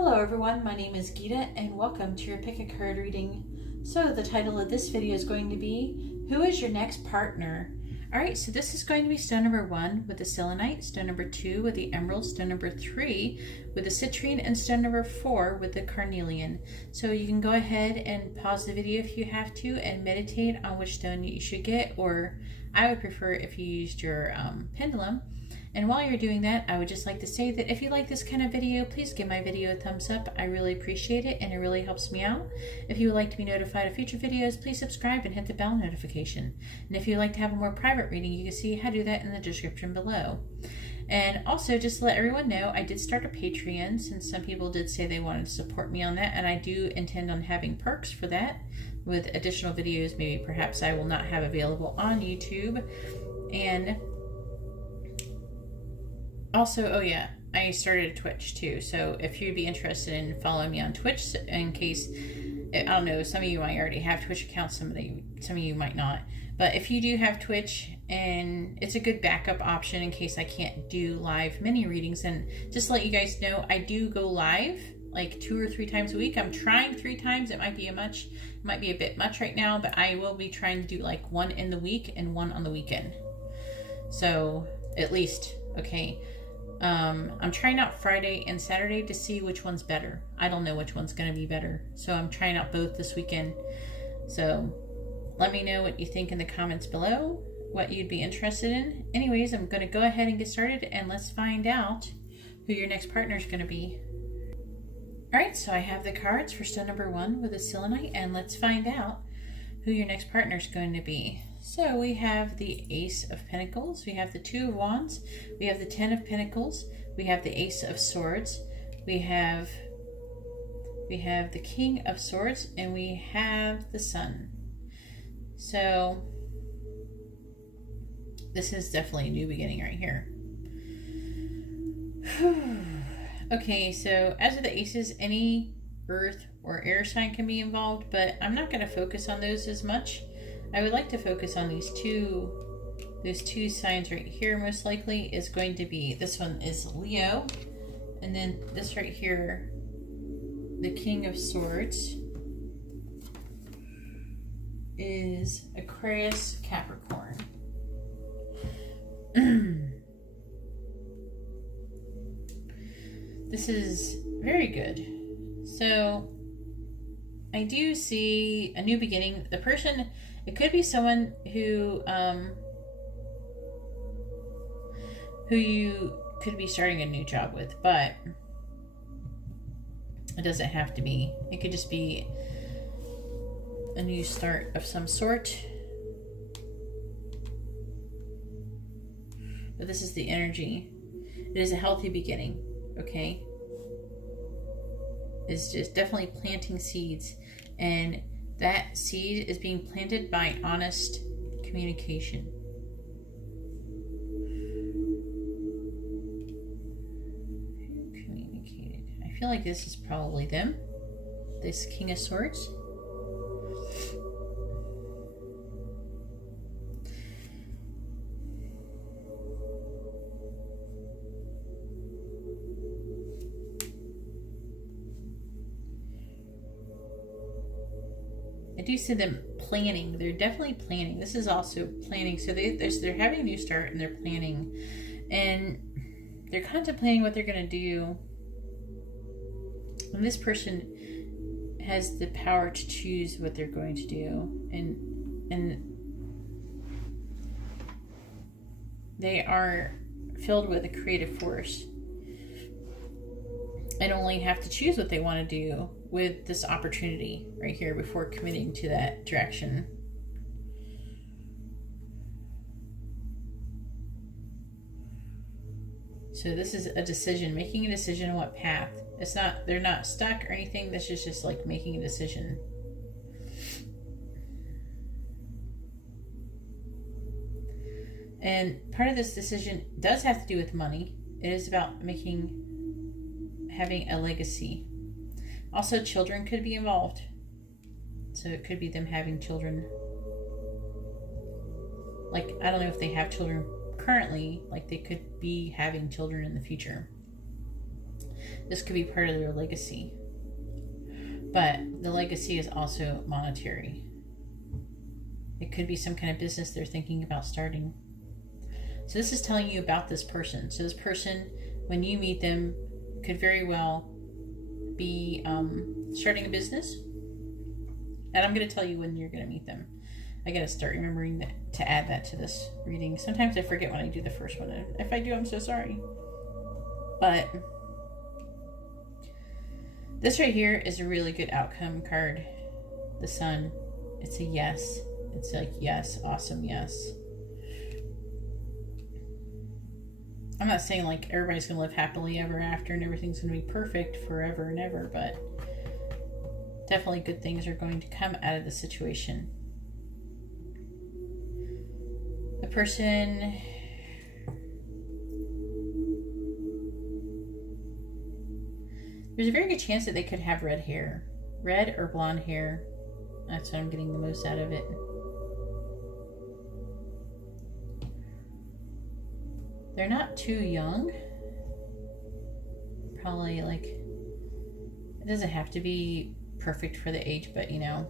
Hello everyone, my name is Geeta and welcome to your pick a card reading. So the title of this video is going to be, Who is your next partner? Alright, so this is going to be stone number 1 with the selenite, stone number 2 with the emerald, stone number 3 with the citrine, and stone number 4 with the carnelian. So you can go ahead and pause the video if you have to and meditate on which stone you should get, or I would prefer if you used your pendulum. And while you're doing that, I would just like to say that if you like this kind of video, please give my video a thumbs up. I really appreciate it and it really helps me out. If you would like to be notified of future videos, please subscribe and hit the bell notification. And if you'd like to have a more private reading, you can see how to do that in the description below. And also, just to let everyone know, I did start a Patreon since some people did say they wanted to support me on that, and I do intend on having perks for that with additional videos maybe perhaps I will not have available on YouTube. And also, oh yeah, I started a Twitch too, so if you'd be interested in following me on Twitch, in case, I don't know, some of you might already have Twitch accounts, some of you might not, but if you do have Twitch, and it's a good backup option in case I can't do live mini readings. And just to let you guys know, I do go live like 2 or 3 times a week. I'm trying 3 times. It might be a bit much right now, but I will be trying to do like 1 in the week and 1 on the weekend. So at least, okay. I'm trying out Friday and Saturday to see which one's better. I don't know which one's going to be better. So I'm trying out both this weekend. So let me know what you think in the comments below, what you'd be interested in. Anyways, I'm going to go ahead and get started and let's find out who your next partner is going to be. Alright, so I have the cards for stone number 1 with a selenite, and let's find out who your next partner is going to be. So we have the Ace of Pentacles, we have the 2 of Wands, we have the 10 of Pentacles, we have the Ace of Swords, we have the King of Swords, and we have the Sun. So this is definitely a new beginning right here. Okay, so as of the aces, any earth or air sign can be involved, but I'm not going to focus on those as much. I would like to focus on those two signs right here. Most likely is going to be, this one is Leo, and then this right here, the King of Swords, is Aquarius, Capricorn. This is very good. So I do see a new beginning. The person, it could be someone who you could be starting a new job with, but it doesn't have to be. It could just be a new start of some sort. But this is the energy. It is a healthy beginning, okay? It's just definitely planting seeds, and that seed is being planted by honest communication. Who communicated? I feel like this is probably them. This King of Swords. I do see them planning. They're definitely planning. This is also planning. So they're having a new start and they're planning. And they're contemplating what they're going to do. And this person has the power to choose what they're going to do. And they are filled with a creative force. And only have to choose what they want to do with this opportunity right here before committing to that direction. So this is a decision, making a decision on what path. It's not, they're not stuck or anything. This is just like making a decision. And part of this decision does have to do with money. It is about having a legacy. Also, children could be involved. So it could be them having children. Like, I don't know if they have children currently, like they could be having children in the future. This could be part of their legacy. But the legacy is also monetary. It could be some kind of business they're thinking about starting. So this is telling you about this person. So this person, when you meet them, could very well be starting a business. And I'm going to tell you when you're going to meet them. I got to start remembering to add that to this reading. Sometimes I forget when I do the first one. If I do, I'm so sorry. But this right here is a really good outcome card. The Sun. It's a yes. It's like yes, awesome yes. I'm not saying like everybody's going to live happily ever after and everything's going to be perfect forever and ever, but definitely good things are going to come out of the situation. The person there's a very good chance that they could have red hair. Red or blonde hair. That's what I'm getting the most out of it. They're not too young. Probably like, it doesn't have to be perfect for the age, but you know.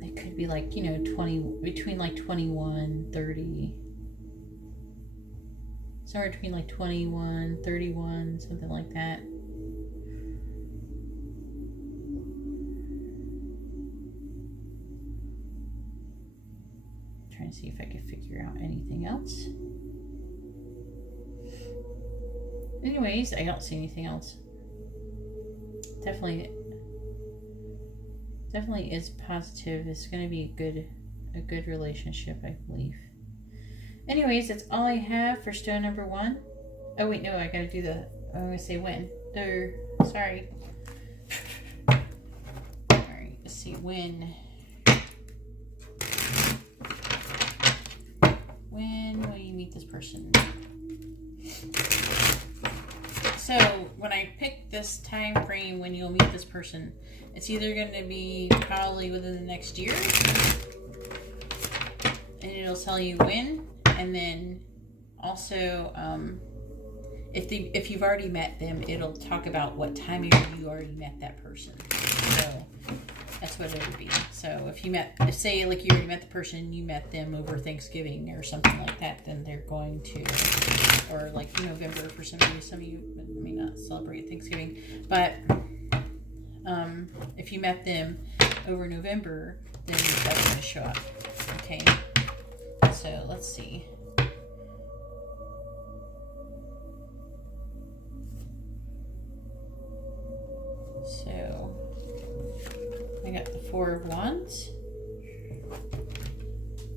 They could be like, you know, 20, between like 21, 30. Somewhere between like 21, 31, something like that. Trying to see if I can figure out anything else. Anyways, I don't see anything else. Definitely is positive. It's going to be a good relationship, I believe. Anyways, that's all I have for stone number 1. Oh wait, no, I gotta do the, I'm gonna say when. Sorry. Alright, let's see, when will you meet this person? So, when I pick this time frame when you'll meet this person, it's either going to be probably within the next year, and it'll tell you when, and then also, if you've already met them, it'll talk about what time of year you already met that person. So, that's what it would be. So if say like you already met the person, you met them over Thanksgiving or something like that, then they're going to, or like November for some of you may not celebrate Thanksgiving, but if you met them over November, then that's going to show up. Okay, so let's see. So I got the 4 of Wands.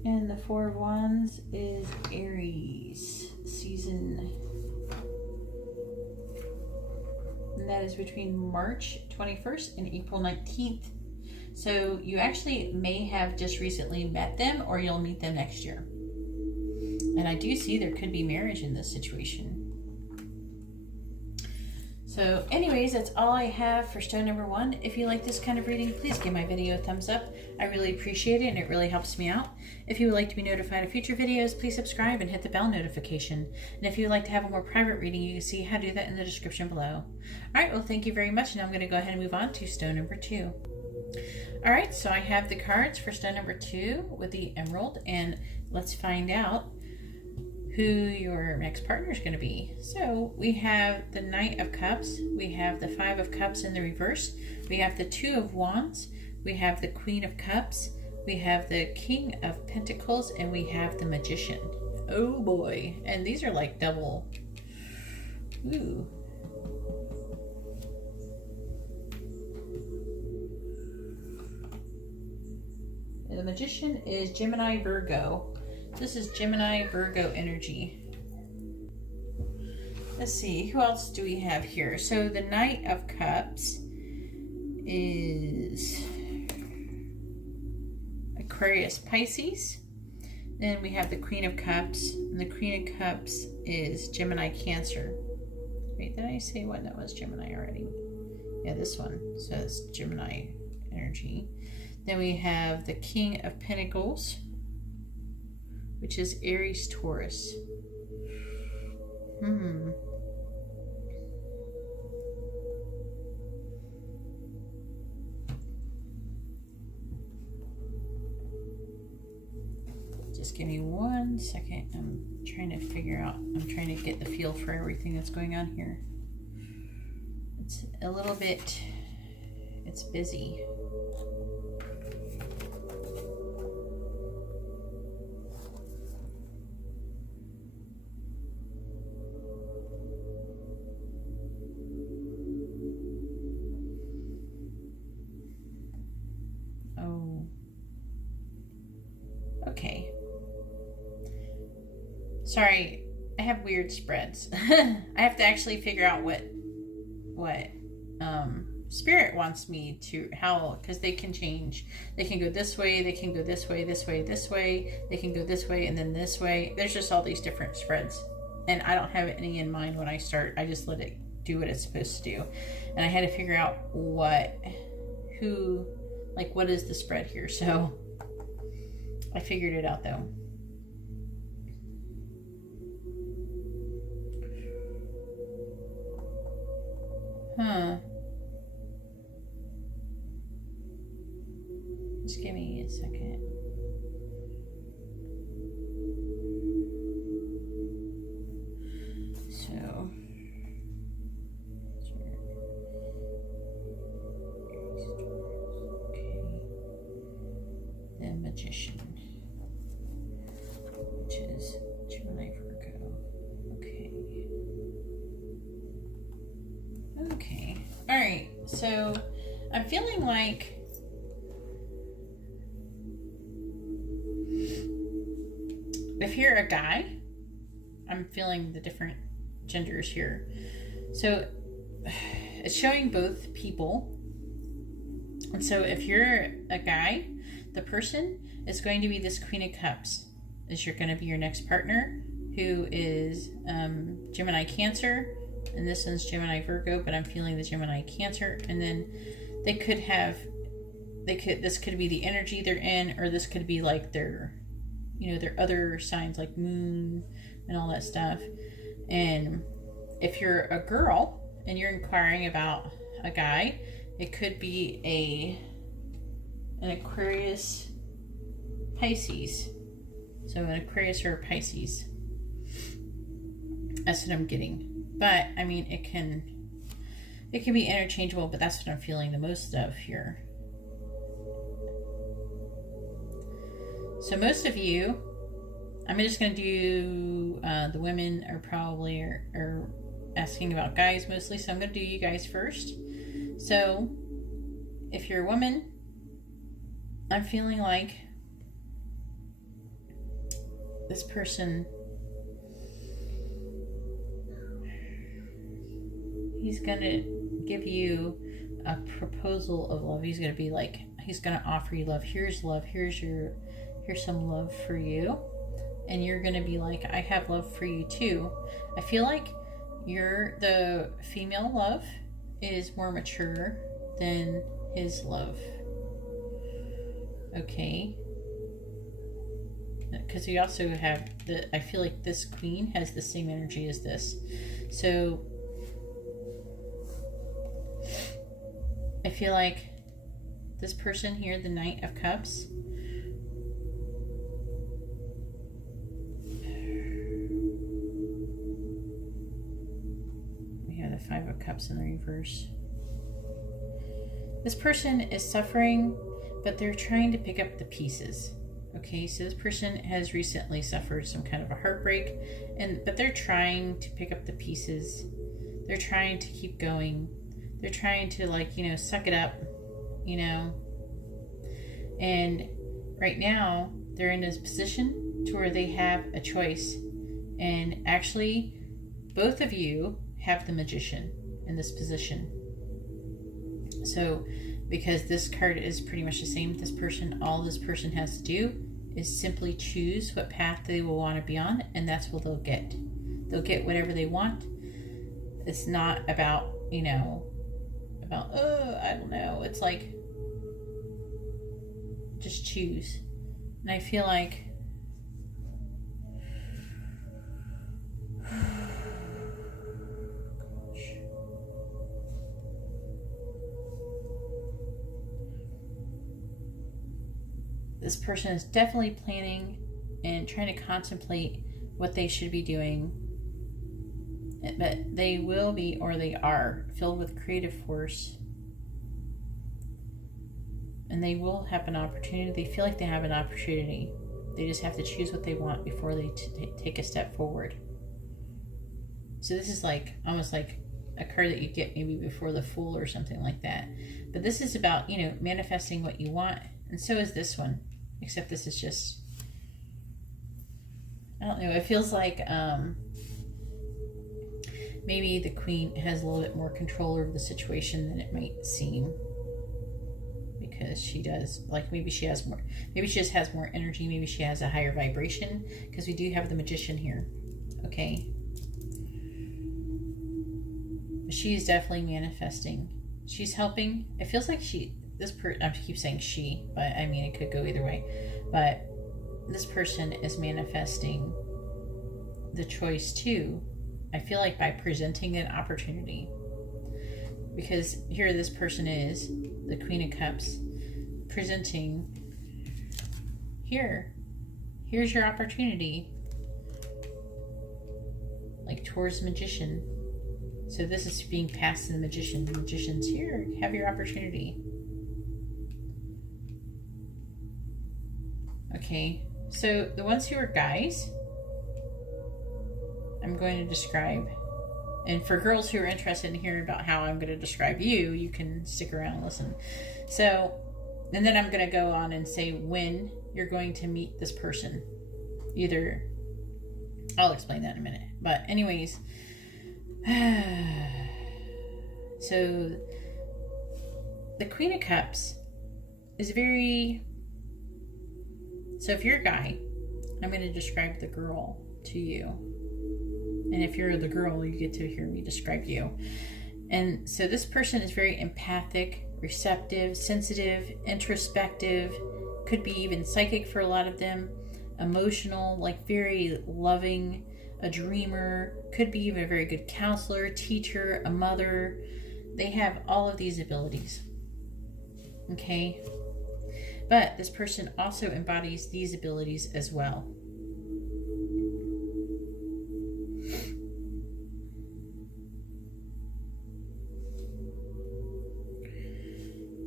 And the 4 of Wands is Aries season. And that is between March 21st and April 19th. So you actually may have just recently met them, or you'll meet them next year. And I do see there could be marriage in this situation. So anyways, that's all I have for stone number 1. If you like this kind of reading, please give my video a thumbs up. I really appreciate it and it really helps me out. If you would like to be notified of future videos, please subscribe and hit the bell notification. And if you would like to have a more private reading, you can see how to do that in the description below. Alright, well thank you very much. Now I'm going to go ahead and move on to stone number 2. Alright, so I have the cards for stone number 2 with the emerald, and let's find out who your next partner is going to be. So we have the Knight of Cups, we have the 5 of Cups in the reverse, we have the 2 of Wands, we have the Queen of Cups, we have the King of Pentacles, and we have the Magician. Oh boy, and these are like double. Ooh. The Magician is Gemini Virgo. This is Gemini Virgo energy. Let's see, who else do we have here? So the Knight of Cups is Aquarius Pisces. Then we have the Queen of Cups, and the Queen of Cups is Gemini Cancer. Wait, did I say what? That was Gemini already. Yeah, this one. So it's Gemini energy. Then we have the King of Pentacles, which is Aries Taurus. give me 1 second. I'm trying to figure out, I'm trying to get the feel for everything that's going on here. It's a little bit, it's busy. Oh. Okay. Sorry, I have weird spreads. I have to actually figure out what Spirit wants me to, how, because they can change. They can go this way, they can go this way, this way, this way, they can go this way, and then this way. There's just all these different spreads. And I don't have any in mind when I start. I just let it do what it's supposed to do. And I had to figure out what is the spread here. So I figured it out though. Huh. Just give me a second. So, okay. The Magician, which is Gemini Virgo. Okay. Okay. All right. So, I'm feeling like if you're a guy, I'm feeling the different genders here. So it's showing both people. And so if you're a guy, the person is going to be this Queen of Cups. You're going to be your next partner, who is Gemini Cancer. And this one's Gemini Virgo, but I'm feeling the Gemini Cancer. And then this could be the energy they're in, or this could be like their other signs like moon and all that stuff. And if you're a girl and you're inquiring about a guy, it could be an Aquarius Pisces. So an Aquarius or a Pisces. That's what I'm getting. But I mean, it can be interchangeable, but that's what I'm feeling the most of here. So most of you, I'm just going to do, the women are probably are asking about guys mostly, so I'm going to do you guys first. So if you're a woman, I'm feeling like this person, he's going to give you a proposal of love. He's going to be like, he's going to offer you love. Here's love. Here's some love for you. And you're going to be like, I have love for you too. I feel like the female love is more mature than his love. Okay. Because we also have I feel like this queen has the same energy as this. So I feel like this person here, the Knight of Cups, the Five of Cups in the reverse. This person is suffering, but they're trying to pick up the pieces. Okay, so this person has recently suffered some kind of a heartbreak, but they're trying to pick up the pieces. They're trying to keep going. They're trying to suck it up, And right now, they're in this position to where they have a choice. And actually, both of you have the Magician in this position. So because this card is pretty much the same, all this person has to do is simply choose what path they will want to be on, and that's what they'll get. They'll get whatever they want. It's not about I don't know. It's like, just choose. And I feel like this person is definitely planning and trying to contemplate what they should be doing. But they will be, or they are, filled with creative force. And they will have an opportunity. They feel like they have an opportunity. They just have to choose what they want before they take a step forward. So this is like almost like a card that you get maybe before the Fool or something like that. But this is about, manifesting what you want. And so is this one. Except this is just, I don't know, it feels like maybe the Queen has a little bit more control over the situation than it might seem. Because she does, like maybe she has more, maybe she just has more energy, maybe she has a higher vibration, because we do have the Magician here, okay? She is definitely manifesting. She's helping. It feels like I keep saying she, but I mean, it could go either way. But this person is manifesting the choice too. I feel like by presenting an opportunity. Because here this person is, the Queen of Cups, presenting, here's your opportunity. Like towards the Magician. So this is being passed to the Magician. The Magician's here, have your opportunity. Okay, so the ones who are guys, I'm going to describe. And for girls who are interested in hearing about how I'm going to describe you, you can stick around and listen. So, and then I'm going to go on and say when you're going to meet this person. I'll explain that in a minute. But anyways, so the Queen of Cups is so if you're a guy, I'm going to describe the girl to you. And if you're the girl, you get to hear me describe you. And so this person is very empathic, receptive, sensitive, introspective, could be even psychic for a lot of them, emotional, like very loving, a dreamer, could be even a very good counselor, teacher, a mother. They have all of these abilities. Okay? But this person also embodies these abilities as well.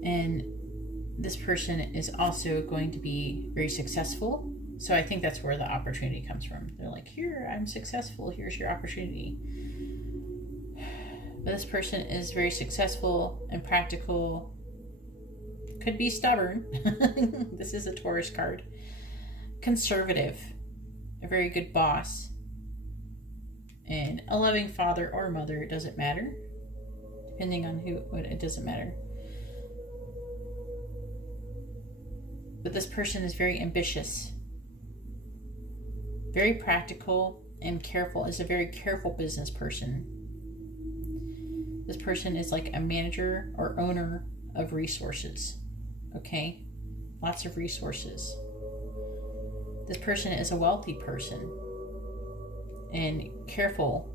And this person is also going to be very successful. So I think that's where the opportunity comes from. They're like, here, I'm successful. Here's your opportunity. But this person is very successful and practical. Could be stubborn. This is a Taurus card. Conservative. A very good boss. And a loving father or mother. It doesn't matter. Depending on it doesn't matter. But this person is very ambitious. Very practical and careful. Is a very careful business person. This person is like a manager or owner of resources. Okay? Lots of resources. This person is a wealthy person. And careful.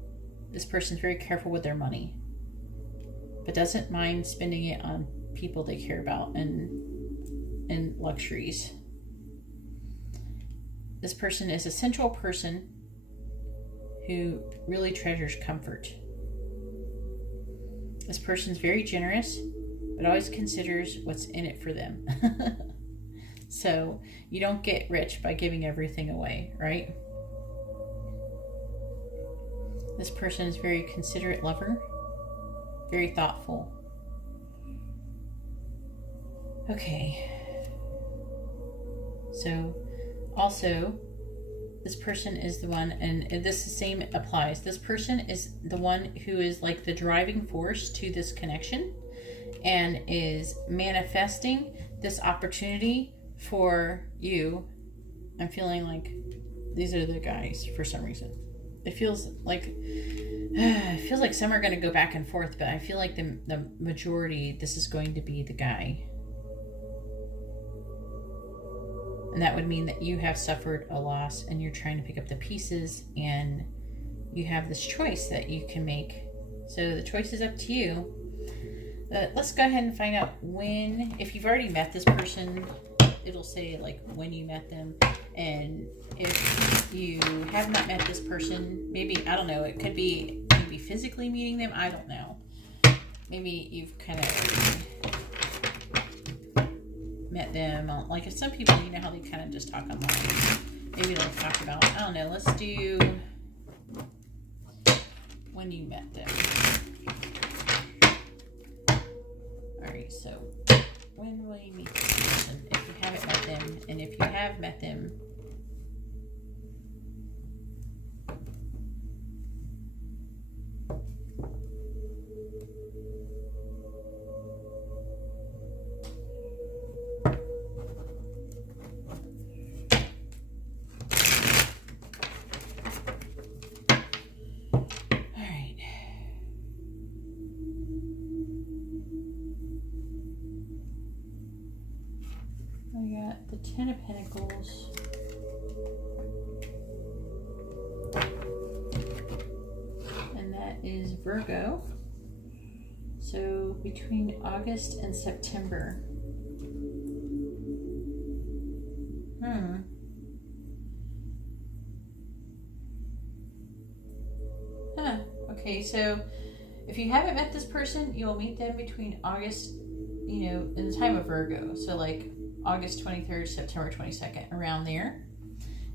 This person's very careful with their money. But doesn't mind spending it on people they care about and luxuries. This person is a central person who really treasures comfort. This person's very generous, but always considers what's in it for them. So you don't get rich by giving everything away, right? This person is very considerate lover, very thoughtful. Okay. So also, this person is the one, and this same applies. This person is the one who is like the driving force to this connection and is manifesting this opportunity for you. I'm feeling like these are the guys for some reason. It feels like some are going to go back and forth, but I feel like the majority, this is going to be the guy. And that would mean that you have suffered a loss and you're trying to pick up the pieces, and you have this choice that you can make. So the choice is up to you. Let's go ahead and find out if you've already met this person, it'll say like when you met them, and if you have not met this person, maybe, I don't know, it could be maybe physically meeting them, I don't know. Maybe you've kind of met them, like if some people, you know how they kind of just talk online. Maybe they'll talk about, I don't know, let's do when you met them. Alright, so when will you meet this person? If you haven't met them, and if you have met them, we got the Ten of Pentacles. And that is Virgo. So between August and September. Okay, so if you haven't met this person, you'll meet them between August, you know, in the time of Virgo. So like August 23rd, September 22nd, around there.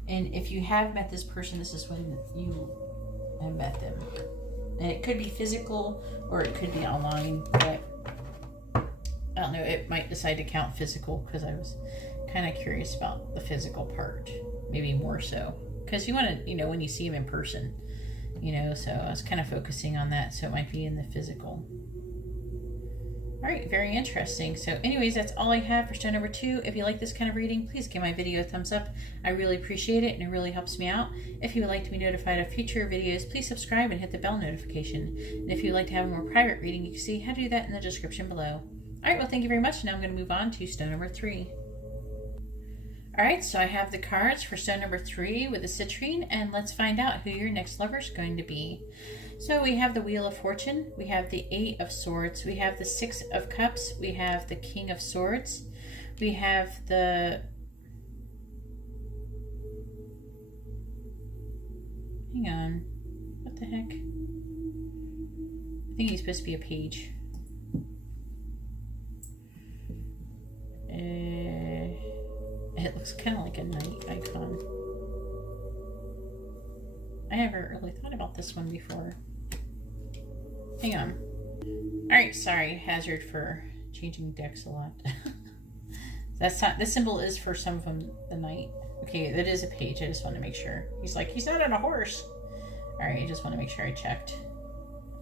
And if you have met this person, this is when you have met them. And it could be physical or it could be online, but I don't know, it might decide to count physical because I was kind of curious about the physical part, maybe more so. Because you want to, you know, when you see them in person, you know, so I was kind of focusing on that, so it might be in the physical. All right, very interesting. So anyways, that's all I have for stone number 2. If you like this kind of reading, please give my video a thumbs up. I really appreciate it, and it really helps me out. If you would like to be notified of future videos, please subscribe and hit the bell notification. And if you'd like to have a more private reading, you can see how to do that in the description below. All right, well, thank you very much. Now I'm going to move on to stone number 3. All right, so I have the cards for stone number 3 with the citrine, and let's find out who your next lover is going to be. So we have the Wheel of Fortune, we have the 8 of Swords, we have the 6 of Cups, we have the King of Swords, we have the... Hang on, what the heck? I think he's supposed to be a page. It looks kind of like a knight icon. I haven't really thought about this one before. Hang on. Alright, sorry, hazard for changing decks a lot. That's not, this symbol is for some of them the knight. Okay, that is a page, I just want to make sure. He's like, he's not on a horse. Alright, I just want to make sure I checked.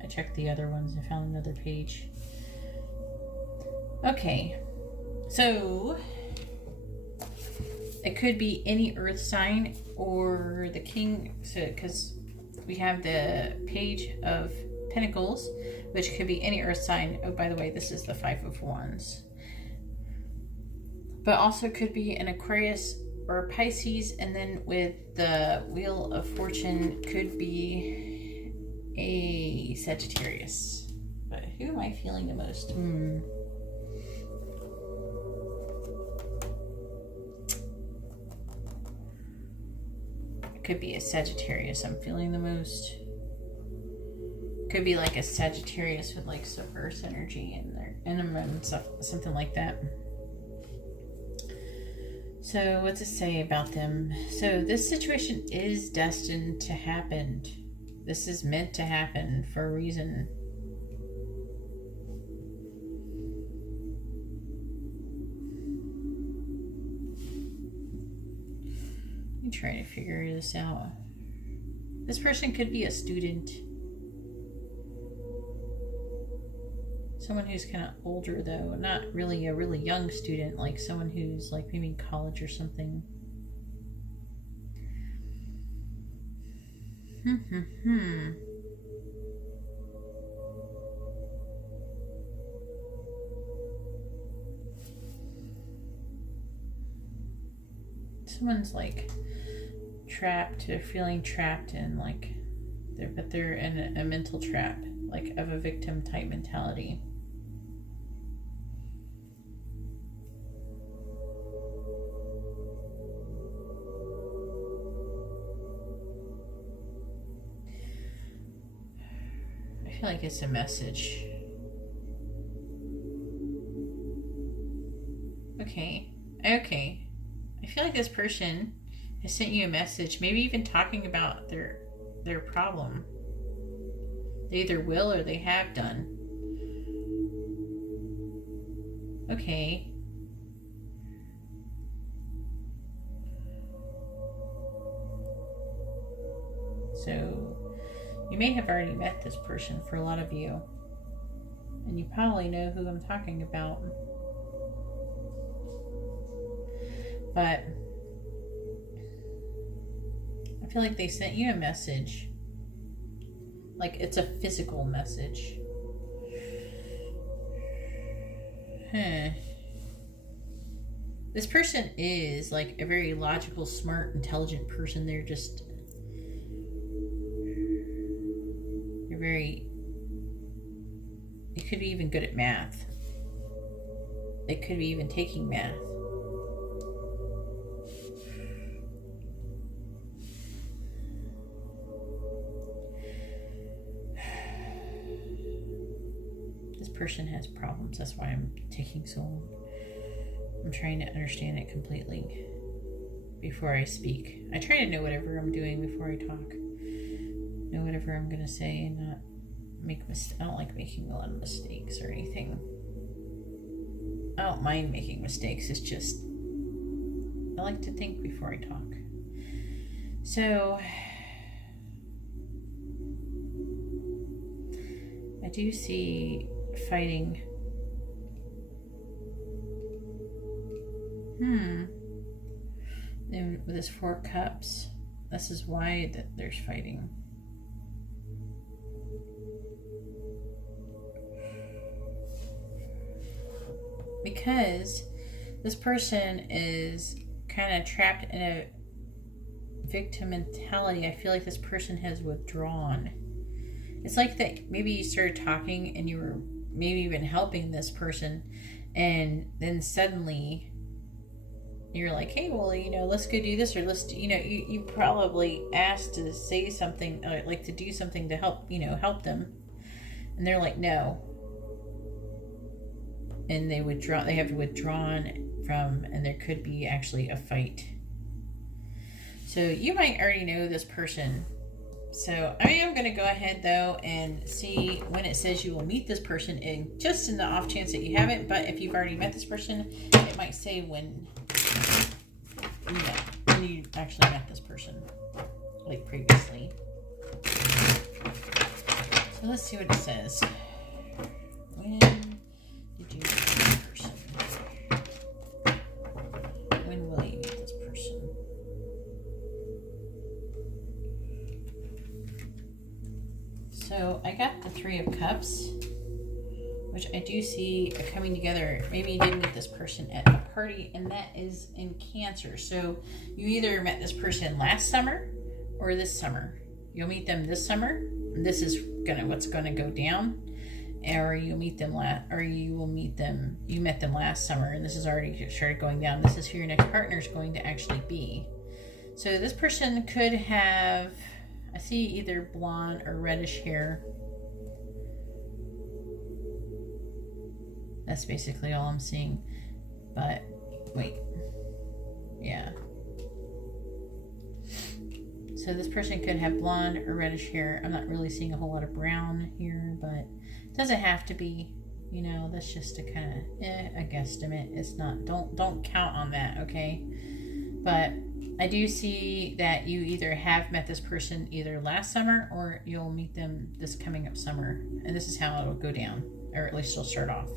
I checked the other ones and found another page. Okay, so it could be any earth sign or the king, so because we have the Page of Pentacles, which could be any earth sign. Oh, by the way, this is the 5 of Wands. But also could be an Aquarius or a Pisces, and then with the Wheel of Fortune could be a Sagittarius. But who am I feeling the most? Could be a Sagittarius I'm feeling the most. Could be like a Sagittarius with like some earth energy in there, in them and stuff, something like that. So what's it say about them? So this situation is destined to happen. This is meant to happen for a reason. Trying to figure this out. This person could be a student. Someone who's kind of older though, not really a really young student, like someone who's like maybe in college or something. Someone's like trapped, they're feeling trapped in like, they're in a mental trap, like of a victim type mentality. feel like it's a message. Okay. I feel like this person has sent you a message, maybe even talking about their problem. They either will or they have done. Okay. So, you may have already met this person for a lot of you. And you probably know who I'm talking about. But I feel like they sent you a message. Like it's a physical message. This person is like a very logical, smart, intelligent person. They're very, they could be even good at math. They could be even taking math. This person has problems. That's why I'm taking so long. I'm trying to understand it completely before I speak. I try to know whatever I'm doing before I talk. Know whatever I'm going to say and not make mistakes. I don't like making a lot of mistakes or anything. I don't mind making mistakes. It's just I like to think before I talk. So I do see fighting. And with this 4 cups, this is why that there's fighting. Because this person is kind of trapped in a victim mentality. I feel like this person has withdrawn. It's like that maybe you started talking and you were maybe even helping this person, and then suddenly you're like, hey, well, let's go do this, or let's, you probably asked to say something, like to do something to help, help them. And they're like, no. And they have withdrawn from, and there could be actually a fight. So you might already know this person. So I am going to go ahead though and see when it says you will meet this person, and just in the off chance that you haven't, but if you've already met this person, it might say when you actually met this person, like previously. So let's see what it says. When did you meet this person? When will you meet this person? So I got the 3 of Cups, which I do see coming together. Maybe you did meet this person at a party, and that is in Cancer. So you either met this person last summer or this summer. You'll meet them this summer. And this is what's gonna go down, or you met them last summer, and this has already started going down. This is who your next partner is going to actually be. So this person could have, I see either blonde or reddish hair. That's basically all I'm seeing. But wait, yeah. So this person could have blonde or reddish hair. I'm not really seeing a whole lot of brown here, but it doesn't have to be. That's just a kind of a guesstimate. It's not. Don't count on that, okay? But I do see that you either have met this person either last summer or you'll meet them this coming up summer, and this is how it'll go down, or at least it'll start off.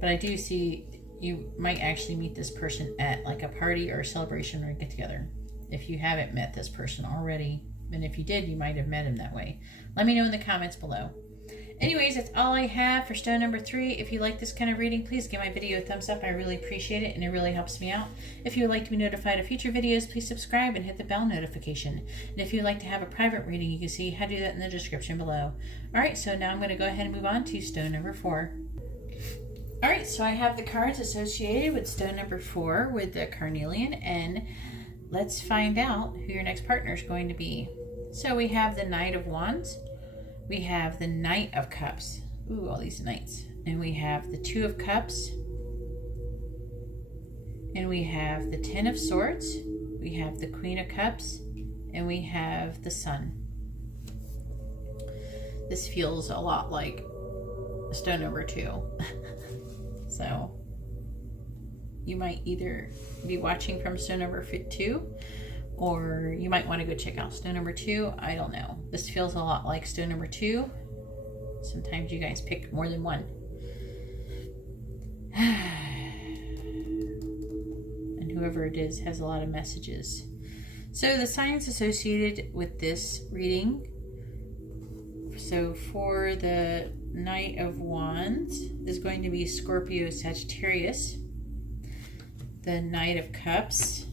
But I do see you might actually meet this person at like a party or a celebration or a get together. If you haven't met this person already, and if you did, you might have met him that way. Let me know in the comments below. Anyways, that's all I have for stone number 3. If you like this kind of reading, please give my video a thumbs up. I really appreciate it, and it really helps me out. If you would like to be notified of future videos, please subscribe and hit the bell notification. And if you'd like to have a private reading, you can see how to do that in the description below. Alright, so now I'm going to go ahead and move on to stone number 4. Alright, so I have the cards associated with stone number 4 with the carnelian, and let's find out who your next partner is going to be. So we have the Knight of Wands, We have the Knight of Cups. Ooh, all these knights. And we have the Two of Cups. And we have the Ten of Swords. We have the Queen of Cups. And we have the Sun. This feels a lot like stone number 2. So you might either be watching from stone number 2, or you might want to go check out stone number 2. I don't know. This feels a lot like stone number 2. Sometimes you guys pick more than one. And whoever it is has a lot of messages. So the signs associated with this reading. So for the Knight of Wands is going to be Scorpio, Sagittarius. The Knight of Cups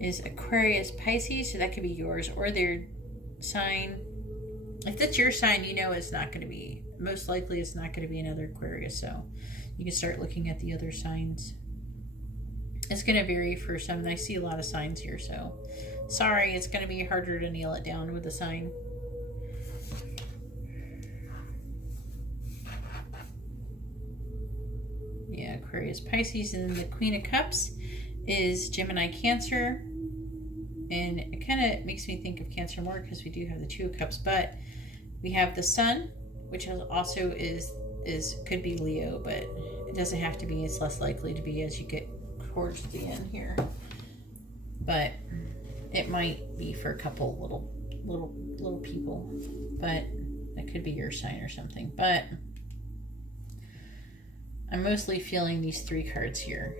is Aquarius, Pisces. So that could be yours or their sign. If that's your sign, you know it's not going to be, most likely it's not going to be another Aquarius. So you can start looking at the other signs. It's going to vary for some. I see a lot of signs here, so sorry, it's going to be harder to nail it down with a sign. Yeah, Aquarius, Pisces, and then the Queen of Cups is Gemini, Cancer. And it kind of makes me think of Cancer more because we do have the Two of Cups, but we have the Sun, which also could be Leo, but it doesn't have to be. It's less likely to be as you get towards the end here. But it might be for a couple little people, but that could be your sign or something. But I'm mostly feeling these 3 cards here.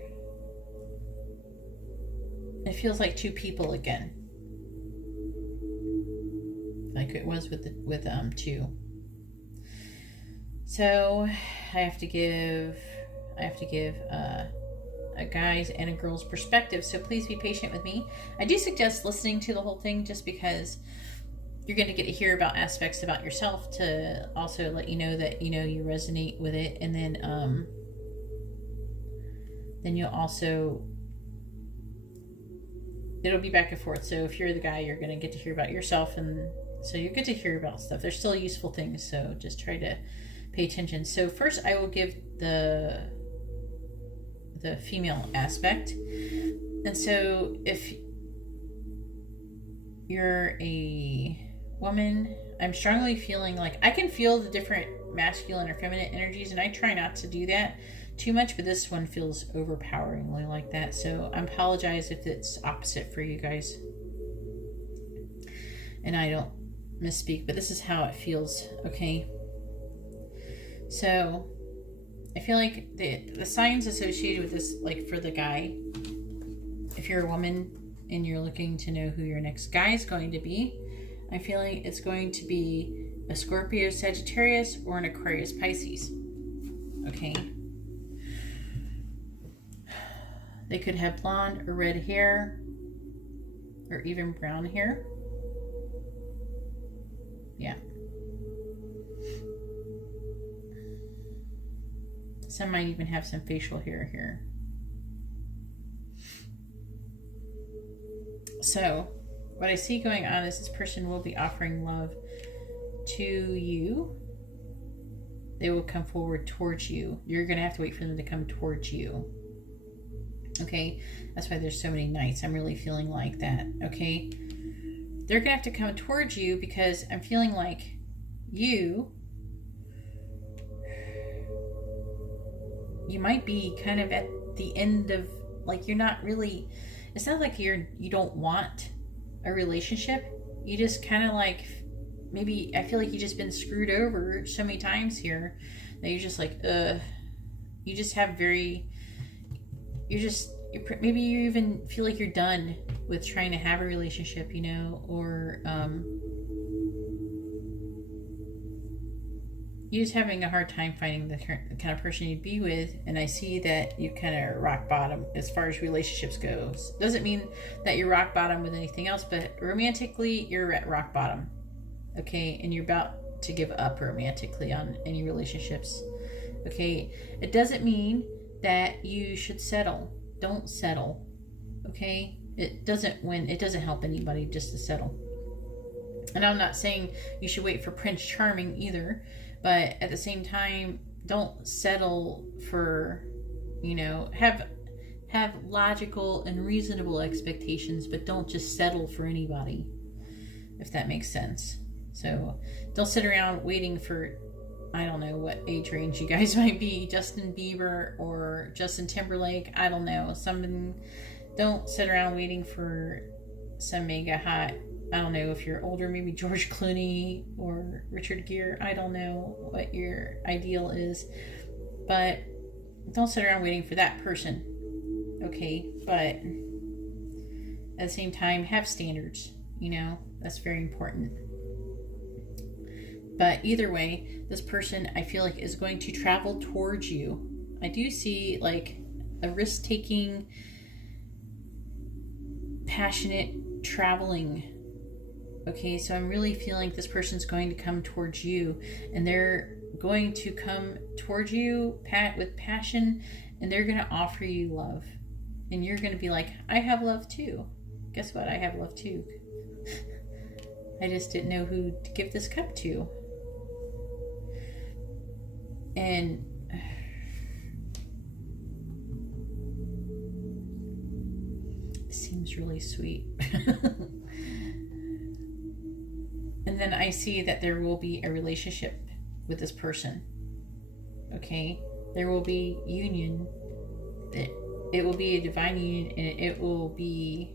It feels like 2 people again, like it was with 2. So I have to give a guy's and a girl's perspective. So please be patient with me. I do suggest listening to the whole thing, just because you're going to get to hear about aspects about yourself to also let you know that you resonate with it, and then you'll also, it'll be back and forth. So if you're the guy, you're going to get to hear about yourself, and so you get to hear about stuff. There's still useful things, so just try to pay attention. So first I will give the female aspect. And so if you're a woman, I'm strongly feeling like I can feel the different masculine or feminine energies, and I try not to do that too much, but this one feels overpoweringly like that. So I apologize if it's opposite for you guys and I don't misspeak, but this is how it feels. Okay, so I feel like the signs associated with this, like for the guy, if you're a woman and you're looking to know who your next guy is going to be, I feel like it's going to be a Scorpio, Sagittarius, or an Aquarius, Pisces. Okay. They could have blonde or red hair, or even brown hair. Yeah. Some might even have some facial hair here. So, what I see going on is this person will be offering love to you. They will come forward towards you. You're going to have to wait for them to come towards you. Okay? That's why there's so many knights. I'm really feeling like that. Okay? They're going to have to come towards you because I'm feeling like you might be kind of at the end of, like, you're not really, it's not like you don't want a relationship. You just kind of like, maybe I feel like you just been screwed over so many times here that you're just like, you just have maybe you even feel like you're done with trying to have a relationship, or you're just having a hard time finding the kind of person you'd be with. And I see that you kind of rock bottom as far as relationships goes. Doesn't mean that you're rock bottom with anything else, but romantically you're at rock bottom. Okay, and you're about to give up romantically on any relationships. Okay, it doesn't mean that you should settle. Don't settle. Okay, it doesn't help anybody just to settle. And I'm not saying you should wait for Prince Charming either, but at the same time, don't settle for, have logical and reasonable expectations, but don't just settle for anybody, if that makes sense. So don't sit around waiting for, I don't know what age range you guys might be, Justin Bieber or Justin Timberlake, I don't know, don't sit around waiting for some mega hot, I don't know if you're older, maybe George Clooney or Richard Gere, I don't know what your ideal is, but don't sit around waiting for that person, okay? But at the same time, have standards, that's very important. But either way, this person, I feel like, is going to travel towards you. I do see like a risk-taking, passionate traveling. Okay, so I'm really feeling this person's going to come towards you, and they're going to come towards you with passion, and they're going to offer you love. And you're going to be like, I have love too. Guess what? I have love too. I just didn't know who to give this cup to. And it seems really sweet. And then I see that there will be a relationship with this person. Okay? There will be union. It will be a divine union, and it will be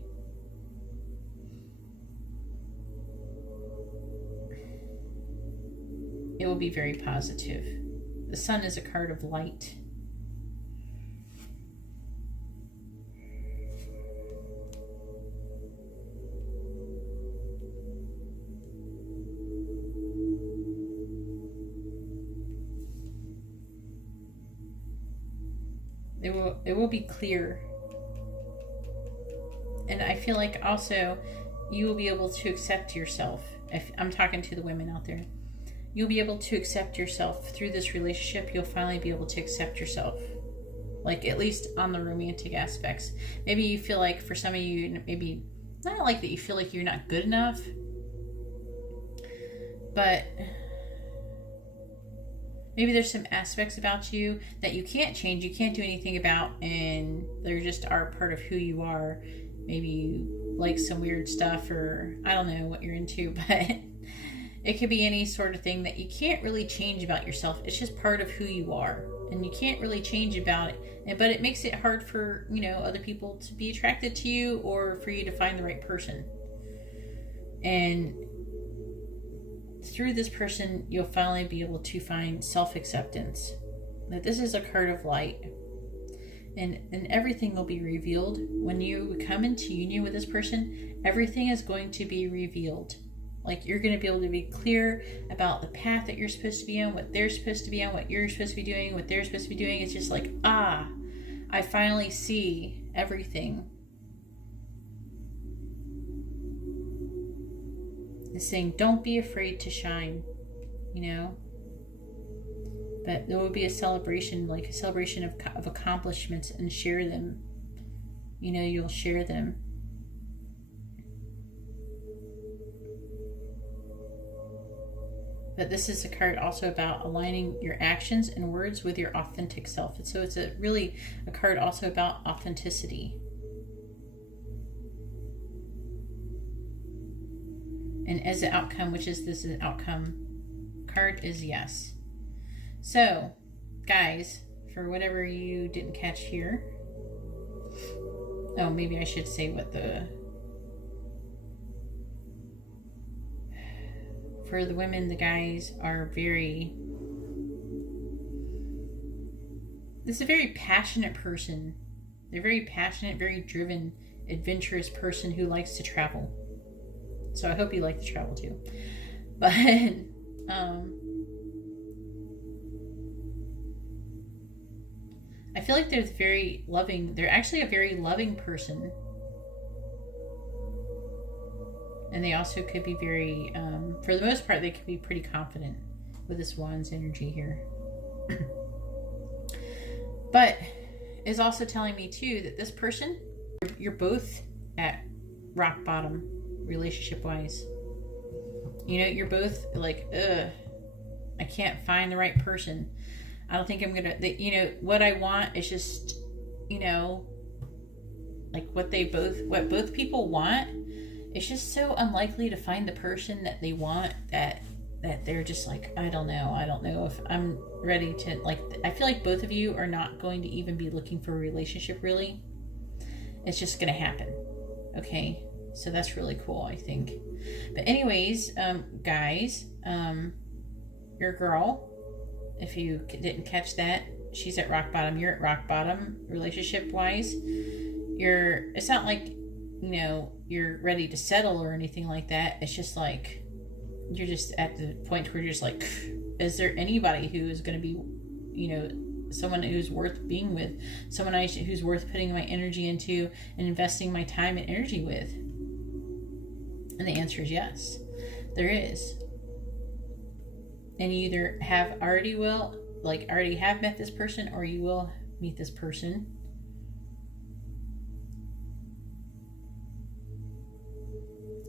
very positive. The sun is a card of light. It will be clear. And I feel like also you will be able to accept yourself. If I'm talking to the women out there, you'll be able to accept yourself through this relationship. You'll finally be able to accept yourself, like at least on the romantic aspects. Maybe you feel like, for some of you, maybe not like that you feel like you're not good enough, but maybe there's some aspects about you that you can't change, you can't do anything about, and they just are part of who you are. Maybe you like some weird stuff, or I don't know what you're into, but it could be any sort of thing that you can't really change about yourself. It's just part of who you are, and you can't really change about it. But it makes it hard for, other people to be attracted to you, or for you to find the right person. And through this person, you'll finally be able to find self-acceptance. That this is a card of light. And everything will be revealed. When you come into union with this person, everything is going to be revealed. Like, you're going to be able to be clear about the path that you're supposed to be on, what they're supposed to be on, what you're supposed to be doing, what they're supposed to be doing. It's just like, I finally see everything. It's saying, don't be afraid to shine, But there will be a celebration, like a celebration of accomplishments, and share them. You'll share them. But this is a card also about aligning your actions and words with your authentic self. And so it's really a card also about authenticity. And as the outcome, which is this outcome card, is yes. So, guys, for whatever you didn't catch here. Oh, maybe I should say what for the women, the guys are this is a very passionate person. They're very passionate, very driven, adventurous person who likes to travel. So I hope you like to travel too. But I feel like they're very loving. They're actually a very loving person. And they also could be very, for the most part, they could be pretty confident with this Wands energy here. But it's also telling me too that this person, you're both at rock bottom relationship-wise. You know, you're both like, ugh, I can't find the right person. I don't think I'm gonna, you know, what I want is just, you know, like what both people want. It's just so unlikely to find the person that they want, that they're just like, I don't know if I'm ready to, like, I feel like both of you are not going to even be looking for a relationship, really. It's just gonna happen. Okay, so that's really cool, I think. But anyways, guys, your girl, if you didn't catch that, she's at rock bottom. You're at rock bottom, relationship wise. It's not like, you know, you're ready to settle or anything like that. It's just like, you're just at the point where you're just like, is there anybody who is going to be, you know, someone who's worth being with, someone who's worth putting my energy into and investing my time and energy with? And the answer is yes, there is. And you either already have met this person, or you will meet this person.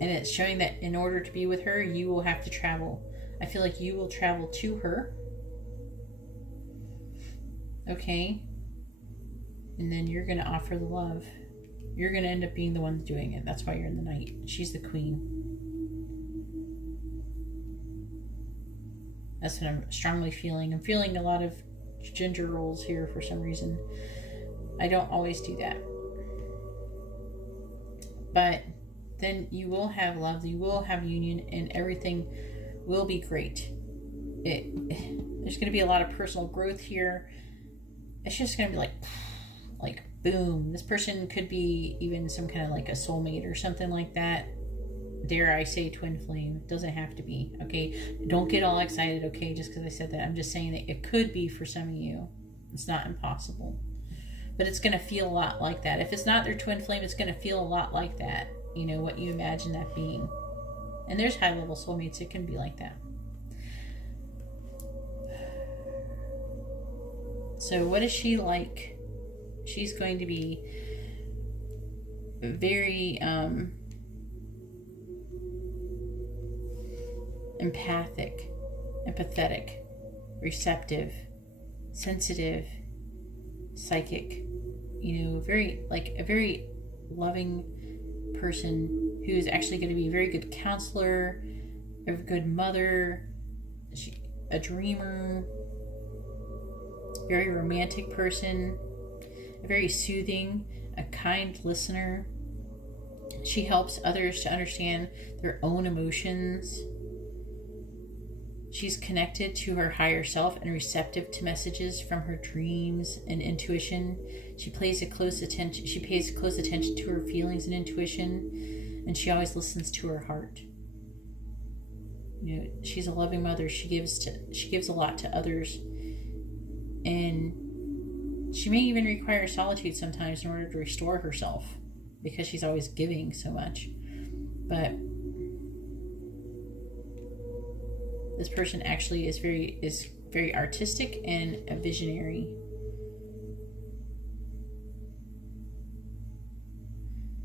And it's showing that in order to be with her, you will have to travel. I feel like you will travel to her. Okay. And then you're going to offer the love. You're going to end up being the one doing it. That's why you're in the Knight. She's the Queen. That's what I'm strongly feeling. I'm feeling a lot of gender roles here for some reason. I don't always do that. But then you will have love, you will have union, and everything will be great. There's going to be a lot of personal growth here. It's just going to be like boom. This person could be even some kind of like a soulmate or something like that. Dare I say twin flame. It doesn't have to be, okay? Don't get all excited, okay, just because I said that. I'm just saying that it could be for some of you. It's not impossible. But it's going to feel a lot like that. If it's not their twin flame, it's going to feel a lot like that. You know, what you imagine that being. And there's high-level soulmates. It can be like that. So what is she like? She's going to be very empathic, empathetic, receptive, sensitive, psychic. You know, a very loving person who's actually going to be a very good counselor, a good mother, a dreamer, very romantic person, a very soothing, a kind listener. She helps others to understand their own emotions. She's connected to her higher self and receptive to messages from her dreams and intuition. She pays close attention to her feelings and intuition, and she always listens to her heart. You know, she's a loving mother. She gives a lot to others, and she may even require solitude sometimes in order to restore herself, because she's always giving so much. But this person actually is very artistic and a visionary.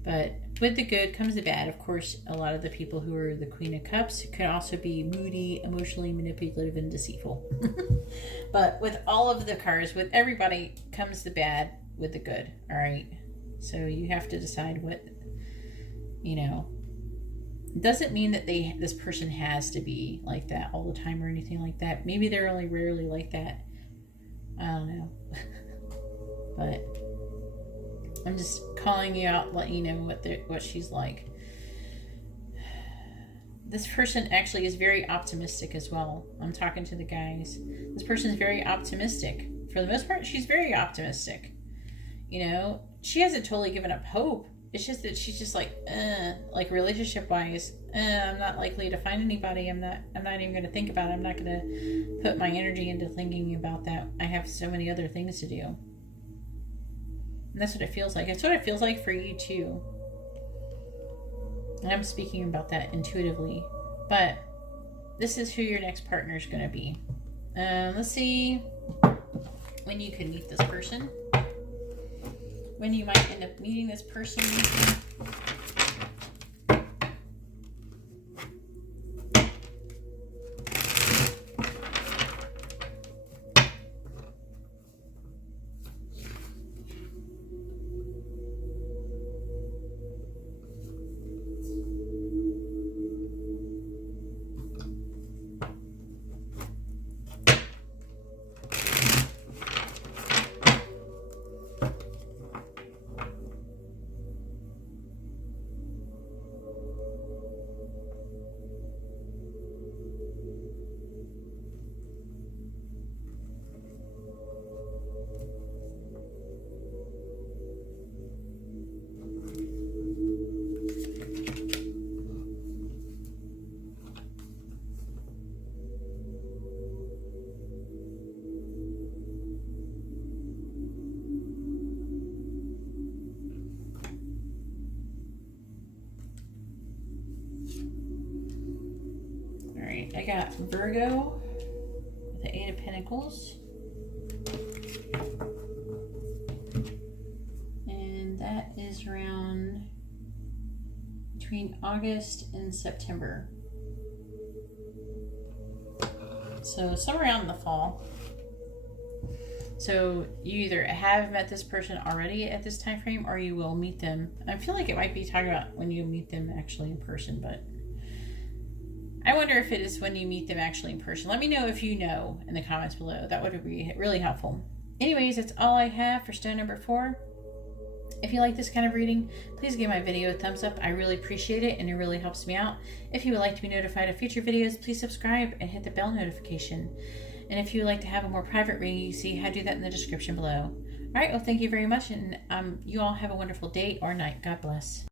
But with the good comes the bad. Of course, a lot of the people who are the Queen of Cups could also be moody, emotionally manipulative, and deceitful. But with all of the cards, with everybody comes the bad with the good. All right. So you have to decide what, you know. It doesn't mean that this person has to be like that all the time or anything like that. Maybe they're only rarely like that. I don't know. But I'm just calling you out, letting you know what she's like. This person actually is very optimistic as well. I'm talking to the guys. This person is very optimistic. For the most part, she's very optimistic. You know, she hasn't totally given up hope. It's just that she's just like relationship wise, I'm not likely to find anybody. I'm not even going to think about it. I'm not going to put my energy into thinking about that. I have so many other things to do. And that's what it feels like. It's what it feels like for you too. And I'm speaking about that intuitively. But this is who your next partner is going to be. Let's see when you can meet this person. When you might end up meeting this person. Alright, I got Virgo with the 8 of Pentacles. And that is around between August and September. So somewhere around in the fall. So you either have met this person already at this time frame, or you will meet them. I feel like it might be talking about when you meet them actually in person, but I wonder if it is when you meet them actually in person. Let me know if you know in the comments below. That would be really helpful. Anyways, that's all I have for stone number 4. If you like this kind of reading, please give my video a thumbs up. I really appreciate it, and it really helps me out. If you would like to be notified of future videos, please subscribe and hit the bell notification. And if you would like to have a more private reading, you see how to do that in the description below. All right, well, thank you very much, and you all have a wonderful day or night. God bless.